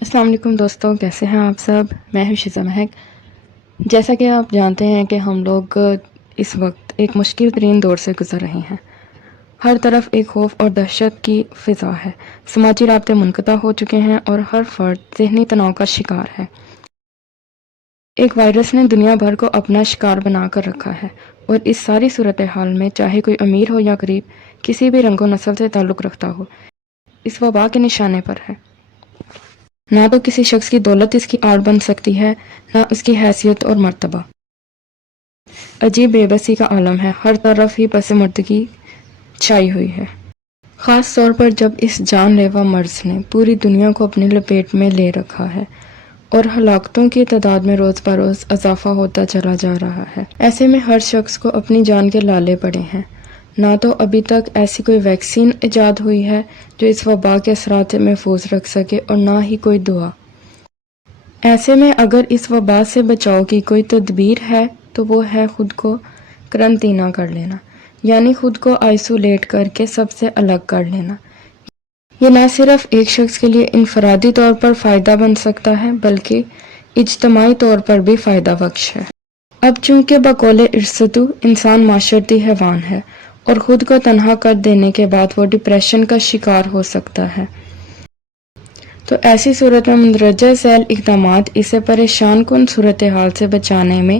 السلام علیکم دوستوں، کیسے ہیں آپ سب؟ میں ہوں شیزہ مہک۔ جیسا کہ آپ جانتے ہیں کہ ہم لوگ اس وقت ایک مشکل ترین دور سے گزر رہے ہیں۔ ہر طرف ایک خوف اور دہشت کی فضا ہے، سماجی رابطے منقطع ہو چکے ہیں اور ہر فرد ذہنی تناؤ کا شکار ہے۔ ایک وائرس نے دنیا بھر کو اپنا شکار بنا کر رکھا ہے، اور اس ساری صورتحال میں چاہے کوئی امیر ہو یا غریب، کسی بھی رنگ و نسل سے تعلق رکھتا ہو، اس وبا کے نشانے پر ہے۔ نہ تو کسی شخص کی دولت اس کی آڑ بن سکتی ہے، نہ اس کی حیثیت اور مرتبہ۔ عجیب بے بسی کا عالم ہے، ہر طرف ہی پس مردگی چھائی ہوئی ہے، خاص طور پر جب اس جان لیوا مرض نے پوری دنیا کو اپنی لپیٹ میں لے رکھا ہے اور ہلاکتوں کی تعداد میں روز بروز اضافہ ہوتا چلا جا رہا ہے۔ ایسے میں ہر شخص کو اپنی جان کے لالے پڑے ہیں۔ نہ تو ابھی تک ایسی کوئی ویکسین ایجاد ہوئی ہے جو اس وبا کے اثرات سے محفوظ رکھ سکے، اور نہ ہی کوئی دوا۔ ایسے میں اگر اس وبا سے بچاؤ کی کوئی تدبیر ہے تو وہ ہے خود کو قرنطینہ کر لینا، یعنی خود کو آئسولیٹ کر کے سب سے الگ کر لینا۔ یہ نہ صرف ایک شخص کے لیے انفرادی طور پر فائدہ بن سکتا ہے، بلکہ اجتماعی طور پر بھی فائدہ بخش ہے۔ اب چونکہ بقول ارسطو انسان معاشرتی حیوان ہے، اور خود کو تنہا کر دینے کے بعد وہ ڈپریشن کا شکار ہو سکتا ہے، تو ایسی صورت میں مندرجہ ذیل اقدامات اسے پریشان کن صورتحال سے بچانے میں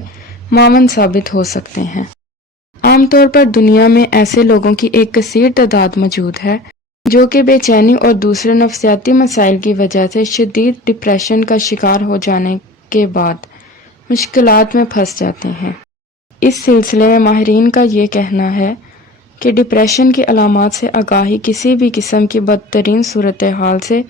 معاون ثابت ہو سکتے ہیں۔ عام طور پر دنیا میں ایسے لوگوں کی ایک کثیر تعداد موجود ہے جو کہ بے چینی اور دوسرے نفسیاتی مسائل کی وجہ سے شدید ڈپریشن کا شکار ہو جانے کے بعد مشکلات میں پھنس جاتے ہیں۔ اس سلسلے میں ماہرین کا یہ کہنا ہے کہ ڈپریشن کی علامات سے آگاہی کسی بھی قسم کی بدترین صورتحال سے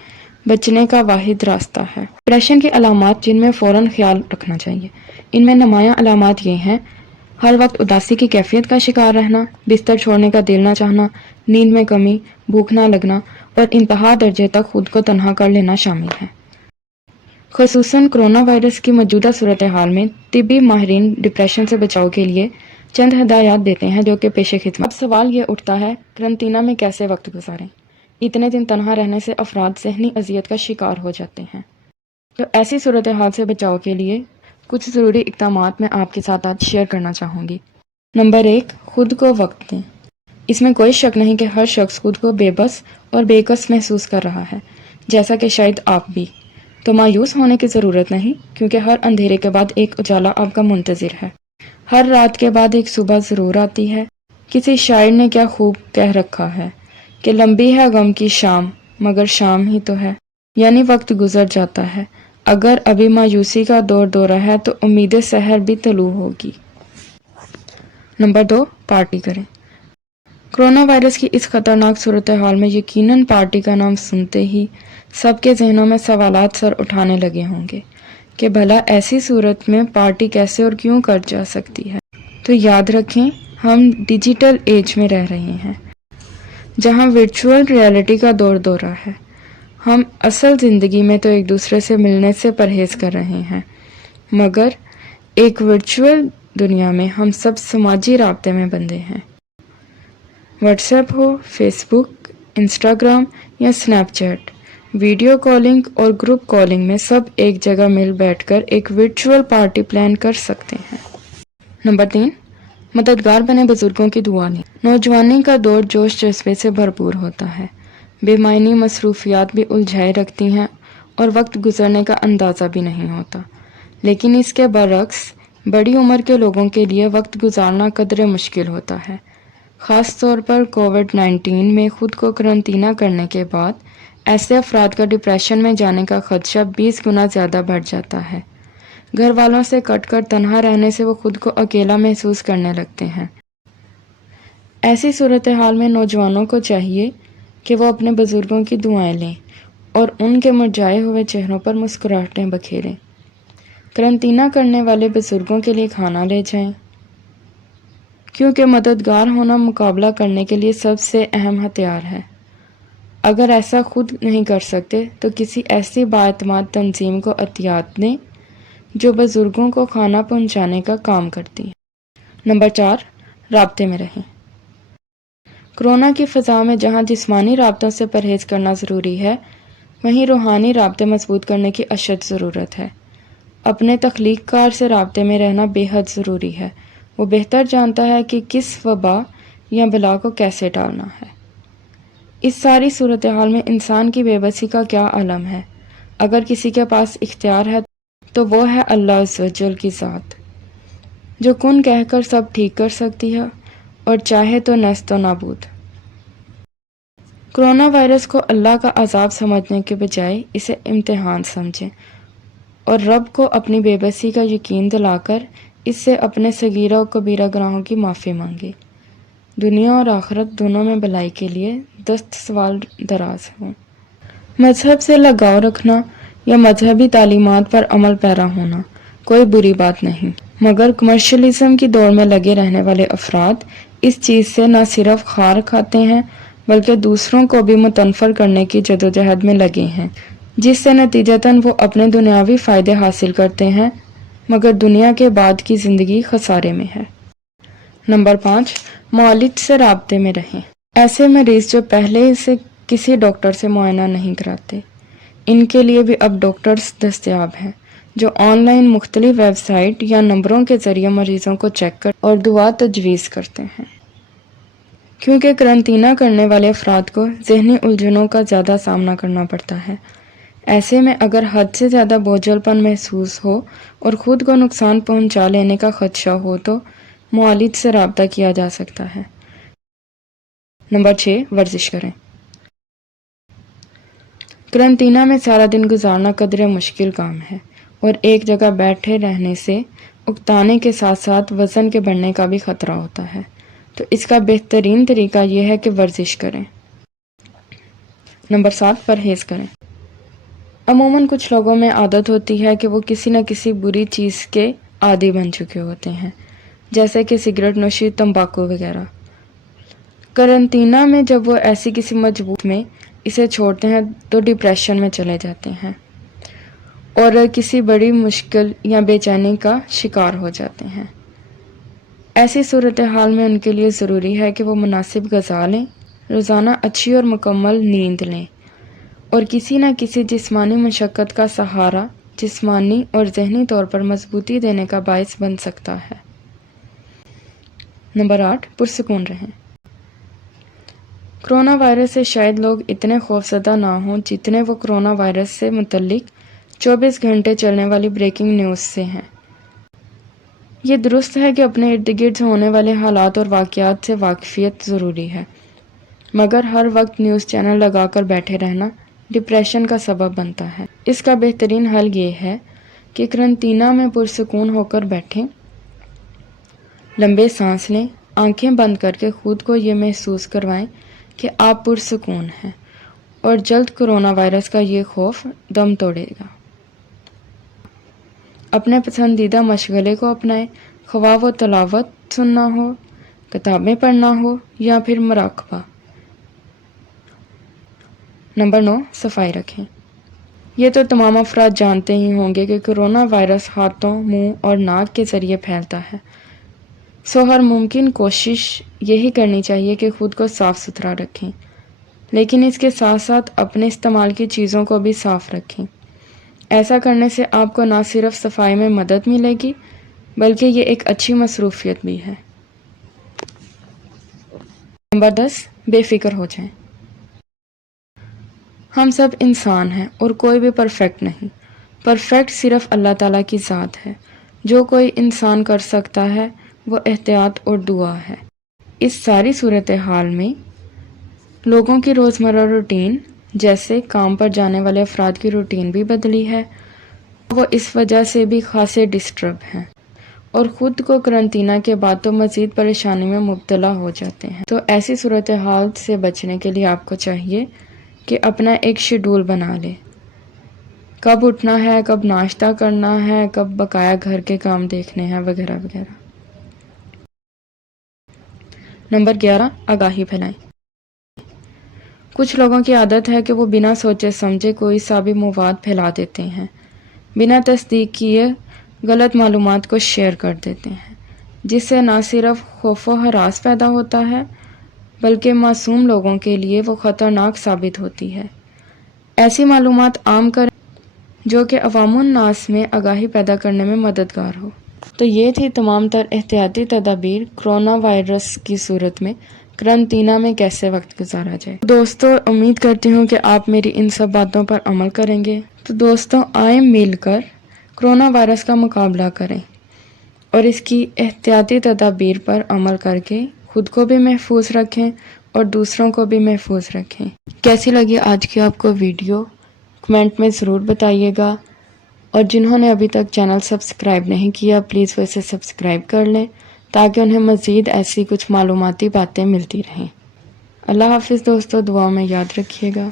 بچنے کا واحد راستہ ہے۔ ڈپریشن کی علامات جن میں فوراً خیال رکھنا چاہیے، ان میں نمایاں علامات یہ ہیں: ہر وقت اداسی کی کیفیت کا شکار رہنا، بستر چھوڑنے کا دل نہ چاہنا، نیند میں کمی، بھوک نہ لگنا، اور انتہا درجے تک خود کو تنہا کر لینا شامل ہے۔ خصوصاً کرونا وائرس کی موجودہ صورتحال میں طبی ماہرین ڈپریشن سے بچاؤ کے لیے چند ہدایات دیتے ہیں جو کہ پیش خدمت۔ اب سوال یہ اٹھتا ہے، قرنطینہ میں کیسے وقت گزاریں؟ اتنے دن تنہا رہنے سے افراد ذہنی اذیت کا شکار ہو جاتے ہیں، تو ایسی صورتحال سے بچاؤ کے لیے کچھ ضروری اقدامات میں آپ کے ساتھ آج شیئر کرنا چاہوں گی۔ نمبر 1، خود کو وقت دیں۔ اس میں کوئی شک نہیں کہ ہر شخص خود کو بے بس اور بے کس محسوس کر رہا ہے، جیسا کہ شاید آپ بھی۔ تو مایوس ہونے کی ضرورت نہیں، کیونکہ ہر اندھیرے کے بعد ایک اجالا آپ کا منتظر ہے۔ ہر رات کے بعد ایک صبح ضرور آتی ہے۔ کسی شاعر نے کیا خوب کہہ رکھا ہے کہ لمبی ہے غم کی شام، مگر شام ہی تو ہے، یعنی وقت گزر جاتا ہے۔ اگر ابھی مایوسی کا دور دورہ ہے تو امید سحر بھی طلوع ہوگی۔ نمبر 2، پارٹی کریں۔ کرونا وائرس کی اس خطرناک صورتحال میں یقیناً پارٹی کا نام سنتے ہی سب کے ذہنوں میں سوالات سر اٹھانے لگے ہوں گے کہ بھلا ایسی صورت میں پارٹی کیسے اور کیوں کر جا سکتی ہے۔ تو یاد رکھیں، ہم ڈیجیٹل ایج میں رہ رہے ہیں، جہاں ورچوئل ریالٹی کا دور دورہ ہے۔ ہم اصل زندگی میں تو ایک دوسرے سے ملنے سے پرہیز کر رہے ہیں، مگر ایک ورچوئل دنیا میں ہم سب سماجی رابطے میں بندھے ہیں۔ واٹس ایپ ہو، فیس بک، انسٹاگرام یا اسنیپ چیٹ، ویڈیو کالنگ اور گروپ کالنگ میں سب ایک جگہ مل بیٹھ کر ایک ورچوئل پارٹی پلان کر سکتے ہیں۔ نمبر 3، مددگار بنے بزرگوں کی دعا لیں۔ نوجوانی کا دور جوش جذبے سے بھرپور ہوتا ہے، بے معنی مصروفیات بھی الجھائے رکھتی ہیں اور وقت گزرنے کا اندازہ بھی نہیں ہوتا۔ لیکن اس کے برعکس بڑی عمر کے لوگوں کے لیے وقت گزارنا قدرے مشکل ہوتا ہے، خاص طور پر کووڈ-19 میں خود کو قرنطینہ کرنے کے بعد ایسے افراد کا ڈپریشن میں جانے کا خدشہ 20 گنا زیادہ بڑھ جاتا ہے۔ گھر والوں سے کٹ کر تنہا رہنے سے وہ خود کو اکیلا محسوس کرنے لگتے ہیں۔ ایسی صورتحال میں نوجوانوں کو چاہیے کہ وہ اپنے بزرگوں کی دعائیں لیں اور ان کے مرجھائے ہوئے چہروں پر مسکراہٹیں بکھیریں۔ قرنطینہ کرنے والے بزرگوں کے لیے کھانا لے جائیں، کیونکہ مددگار ہونا مقابلہ کرنے کے لیے سب سے اہم ہتھیار ہے۔ اگر ایسا خود نہیں کر سکتے تو کسی ایسی بااعتماد تنظیم کو عطیات دیں جو بزرگوں کو کھانا پہنچانے کا کام کرتی ہے۔ نمبر 4، رابطے میں رہیں۔ کرونا کی فضا میں جہاں جسمانی رابطوں سے پرہیز کرنا ضروری ہے، وہیں روحانی رابطے مضبوط کرنے کی اشد ضرورت ہے۔ اپنے تخلیق کار سے رابطے میں رہنا بے حد ضروری ہے۔ وہ بہتر جانتا ہے کہ کس وبا یا بلا کو کیسے ٹالنا ہے۔ اس ساری صورتحال میں انسان کی بے بسی کا کیا عالم ہے؟ اگر کسی کے پاس اختیار ہے تو وہ ہے اللہ عز و جل کی ذات، جو کن کہہ کر سب ٹھیک کر سکتی ہے اور چاہے تو نیست و نابود۔ کرونا وائرس کو اللہ کا عذاب سمجھنے کے بجائے اسے امتحان سمجھیں اور رب کو اپنی بے بسی کا یقین دلا کر اس سے اپنے صغیرہ و کبیرہ گناہوں کی معافی مانگے۔ دنیا اور آخرت دونوں میں بھلائی کے لیے دست سوال دراز ہوں۔ مذہب سے لگاؤ رکھنا یا مذہبی تعلیمات پر عمل پیرا ہونا کوئی بری بات نہیں، مگر کمرشلزم کی دوڑ میں لگے رہنے والے افراد اس چیز سے نہ صرف خار کھاتے ہیں بلکہ دوسروں کو بھی متنفر کرنے کی جدوجہد میں لگے ہیں، جس سے نتیجتاً وہ اپنے دنیاوی فائدے حاصل کرتے ہیں مگر دنیا کے بعد کی زندگی خسارے میں ہے۔ نمبر 5، معالج سے رابطے میں رہیں۔ ایسے مریض جو پہلے سے کسی ڈاکٹر سے معائنہ نہیں کراتے، ان کے لیے بھی اب ڈاکٹرز دستیاب ہیں جو آن لائن مختلف ویب سائٹ یا نمبروں کے ذریعے مریضوں کو چیک کر اور دعا تجویز کرتے ہیں۔ کیونکہ قرنطینہ کرنے والے افراد کو ذہنی الجھنوں کا زیادہ سامنا کرنا پڑتا ہے، ایسے میں اگر حد سے زیادہ بوجھل پن محسوس ہو اور خود کو نقصان پہنچا لینے کا خدشہ ہو تو معالج سے رابطہ کیا جا سکتا ہے۔ نمبر 6، ورزش کریں۔ قرنطینہ میں سارا دن گزارنا قدرے مشکل کام ہے اور ایک جگہ بیٹھے رہنے سے اکتانے کے ساتھ ساتھ وزن کے بڑھنے کا بھی خطرہ ہوتا ہے، تو اس کا بہترین طریقہ یہ ہے کہ ورزش کریں۔ نمبر 7، پرہیز کریں۔ عموماً کچھ لوگوں میں عادت ہوتی ہے کہ وہ کسی نہ کسی بری چیز کے عادی بن چکے ہوتے ہیں، جیسے کہ سگریٹ نوشی، تمباکو وغیرہ۔ قرنطینہ میں جب وہ ایسی کسی مجبوری میں اسے چھوڑتے ہیں تو ڈپریشن میں چلے جاتے ہیں اور کسی بڑی مشکل یا بے چینی کا شکار ہو جاتے ہیں۔ ایسی صورتحال میں ان کے لیے ضروری ہے کہ وہ مناسب غذا لیں، روزانہ اچھی اور مکمل نیند لیں اور کسی نہ کسی جسمانی مشقت کا سہارا جسمانی اور ذہنی طور پر مضبوطی دینے کا باعث بن سکتا ہے۔ نمبر 8، پرسکون رہیں۔ کرونا وائرس سے شاید لوگ اتنے خوفزدہ نہ ہوں جتنے وہ کرونا وائرس سے متعلق 24 گھنٹے چلنے والی بریکنگ نیوز سے ہیں۔ یہ درست ہے کہ اپنے ارد گرد ہونے والے حالات اور واقعات سے واقفیت ضروری ہے، مگر ہر وقت نیوز چینل لگا کر بیٹھے رہنا ڈپریشن کا سبب بنتا ہے۔ اس کا بہترین حل یہ ہے کہ قرنطینہ میں پرسکون ہو کر بیٹھیں، لمبے سانس لیں، آنکھیں بند کر کے خود کو یہ محسوس کروائیں کہ آپ پرسکون ہیں اور جلد کرونا وائرس کا یہ خوف دم توڑے گا۔ اپنے پسندیدہ مشغلے کو اپنائیں، خواہ وہ تلاوت سننا ہو، کتابیں پڑھنا ہو یا پھر مراقبہ۔ نمبر 9، صفائی رکھیں۔ یہ تو تمام افراد جانتے ہی ہوں گے کہ کرونا وائرس ہاتھوں، منہ اور ناک کے ذریعے پھیلتا ہے، سو ہر ممکن کوشش یہی کرنی چاہیے کہ خود کو صاف ستھرا رکھیں، لیکن اس کے ساتھ ساتھ اپنے استعمال کی چیزوں کو بھی صاف رکھیں۔ ایسا کرنے سے آپ کو نہ صرف صفائی میں مدد ملے گی بلکہ یہ ایک اچھی مصروفیت بھی ہے۔ نمبر 10، بے فکر ہو جائیں۔ ہم سب انسان ہیں اور کوئی بھی پرفیکٹ نہیں، پرفیکٹ صرف اللہ تعالیٰ کی ذات ہے۔ جو کوئی انسان کر سکتا ہے وہ احتیاط اور دعا ہے۔ اس ساری صورتحال میں لوگوں کی روزمرہ روٹین، جیسے کام پر جانے والے افراد کی روٹین بھی بدلی ہے، وہ اس وجہ سے بھی خاصے ڈسٹرب ہیں اور خود کو قرنطینہ کے بعد تو مزید پریشانی میں مبتلا ہو جاتے ہیں۔ تو ایسی صورتحال سے بچنے کے لیے آپ کو چاہیے کہ اپنا ایک شیڈول بنا لے، کب اٹھنا ہے، کب ناشتہ کرنا ہے، کب بقایا گھر کے کام دیکھنے ہیں وغیرہ وغیرہ۔ نمبر 11، آگاہی پھیلائیں۔ کچھ لوگوں کی عادت ہے کہ وہ بنا سوچے سمجھے کوئی سا بھی مواد پھیلا دیتے ہیں، بنا تصدیق کیے غلط معلومات کو شیئر کر دیتے ہیں، جس سے نہ صرف خوف و ہراس پیدا ہوتا ہے بلکہ معصوم لوگوں کے لیے وہ خطرناک ثابت ہوتی ہے۔ ایسی معلومات عام کریں جو کہ عوام الناس میں آگاہی پیدا کرنے میں مددگار ہو۔ تو یہ تھی تمام تر احتیاطی تدابیر کرونا وائرس کی صورت میں قرنطینہ میں کیسے وقت گزارا جائے۔ دوستو، امید کرتی ہوں کہ آپ میری ان سب باتوں پر عمل کریں گے۔ تو دوستو، آئیں مل کر کرونا وائرس کا مقابلہ کریں اور اس کی احتیاطی تدابیر پر عمل کر کے خود کو بھی محفوظ رکھیں اور دوسروں کو بھی محفوظ رکھیں۔ کیسی لگی آج کی آپ کو ویڈیو؟ کمنٹ میں ضرور بتائیے گا، اور جنہوں نے ابھی تک چینل سبسکرائب نہیں کیا پلیز وہ اسے سبسکرائب کر لیں تاکہ انہیں مزید ایسی کچھ معلوماتی باتیں ملتی رہیں۔ اللہ حافظ دوستو، دعا میں یاد رکھیے گا۔